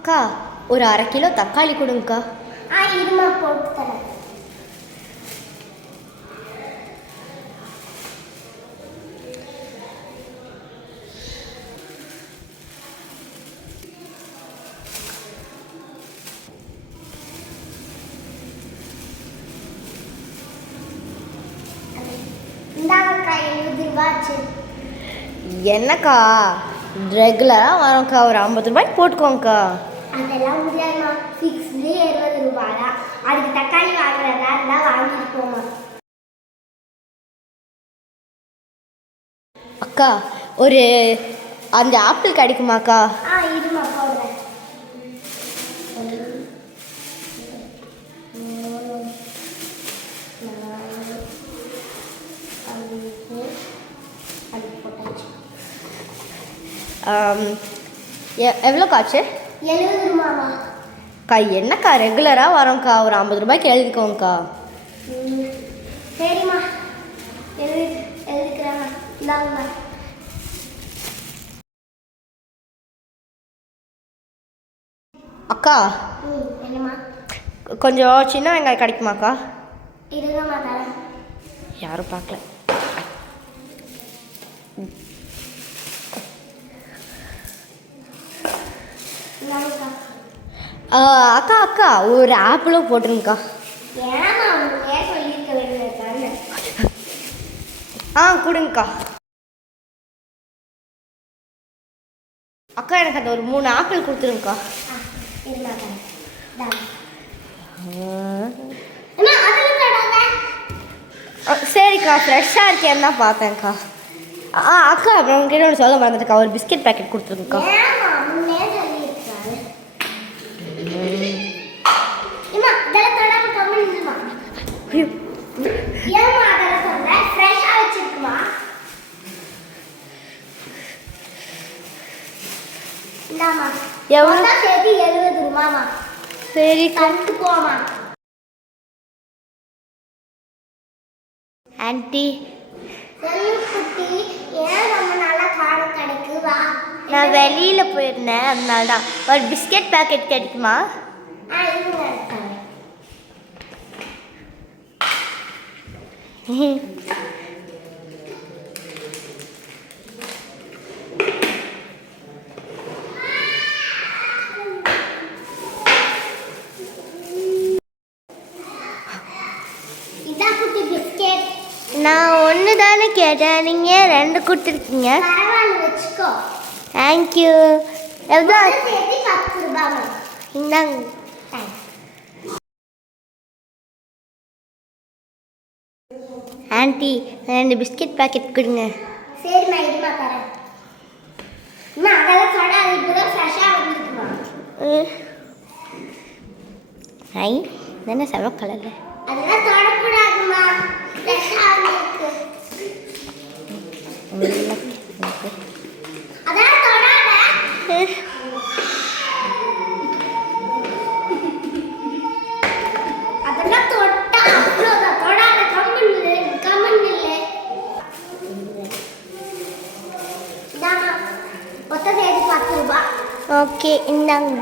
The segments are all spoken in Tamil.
அக்கா ஒரு 1/2 கிலோ தக்காளி கொடுங்கக்கா. இருமா போட்டு தரேன். இந்தாங்கக்கா 70 ரூபாச்சு. என்னக்கா ரெகுலராக வரோம்க்கா, ஒரு 50 ரூபாய்க்கு போட்டுக்கோங்கக்கா. அதெல்லாம் முடியாதுமா, ஃபிக்ஸ்டு 70 ரூபாய் தான். அதுக்கு தக்காளி வாங்குறதா இருந்தால் வாங்கிட்டு போங்க. அக்கா ஒரு 5 ஆப்பிள் கிடைக்குமாக்கா? இருமா போடுறேன். எவ்வளோக்கா ஆச்சு? 70 ரூபாமா. அக்கா என்னக்கா ரெகுலராக வரோம்க்கா, ஒரு 50 ரூபாய்க்கு எழுதிக்கோங்கக்கா. சரிம்மா எழுதிக்கிறேம்மா. இந்தாங்கம்மா. அக்கா என்னம்மா? கொஞ்சம் சின்ன வெங்காயம் கிடைக்குமாக்கா? இருங்கம்மா தரேன். யாரும் பார்க்கல. அக்கா அக்கா ஒரு ஆப்பிளும் போட்டுருங்கக்கா. ஏமா உண்மையே சொல்லியிருக்க வேண்டியது. கொடுங்கக்கா. அக்கா எனக்கு அந்த ஒரு 3 ஆப்பிள் கொடுத்துருங்கக்கா. சரிக்கா ஃப்ரெஷ்ஷாக இருக்கேன்னு தான் பார்த்தேன்க்கா. அக்கா அப்புறம் உங்ககிட்ட ஒன்று சொல்ல மறந்துட்டுக்கா, ஒரு பிஸ்கெட் பேக்கெட் கொடுத்துருங்கக்கா. எவ்வளோ? 70 ரூபாமா. சரி கண்டு போமா. ஆண்டி குட்டி ஏன் ரொம்ப நாளா காரம் கிடைக்குவா? நான் வெளியில் போயிருந்தேன், அதனால தான். ஒரு பிஸ்கெட் பேக்கெட் கிடைக்குமா? நான் ஒன்று தானே கேட்டேன், நீங்கள் 2 கொடுத்துருக்கீங்க. வச்சுக்கோ. தேங்க்யூ. எவ்வளோ? 10 ரூபாய். இந்தாங்க. ஆண்டி 2 பிஸ்கெட் பேக்கெட் கொடுங்க. சரிம்மா இருமா தரேன். அதெல்லாம் கடை இப்போதான் ஃப்ரெஷ்ஷாக வந்துருக்குமா? ஐ தானே செவ கலரில். அதெல்லாம் தொடக்கூடாதுமா, ஃப்ரெஷ்ஷாக வந்துருக்கு. அதெல்லாம் தொடாத. அதெல்லாம் தொட்டா அவ்வளோதான். தொடாத. கம்மன் இல்லை. இந்தாமா மொத்தம் சேர்த்து 10 ரூபாய். ஓகே இந்தாங்க.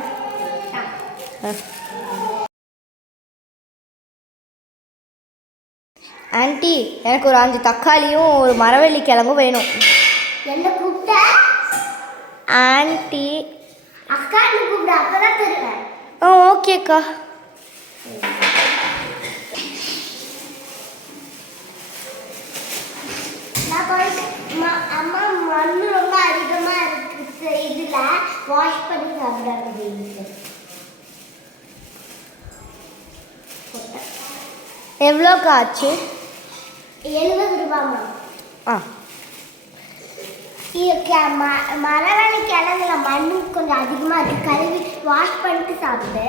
ஆண்டி எனக்கு ஒரு 5 தக்காளியும் ஒரு மரவள்ளி கிழங்கும் வேணும். என்ன கூப்பிட்ட? ஆண்டி அக்கா கூப்பிட, அப்பதான் தருவேன். ஓகேக்கா. அம்மா மண்ணு ரொம்ப அதிகமா இருக்கு, இதுல வாஷ் பண்ணி சாப்பிடாது. எவ்வளோக்கா ஆச்சு? 70 ரூபாய்மா. மரவள்ளி கிழங்குல மண்ணு கொஞ்சம் அதிகமா இருக்கு, கழுவி வாஷ் பண்ணிட்டு சாப்பிடு.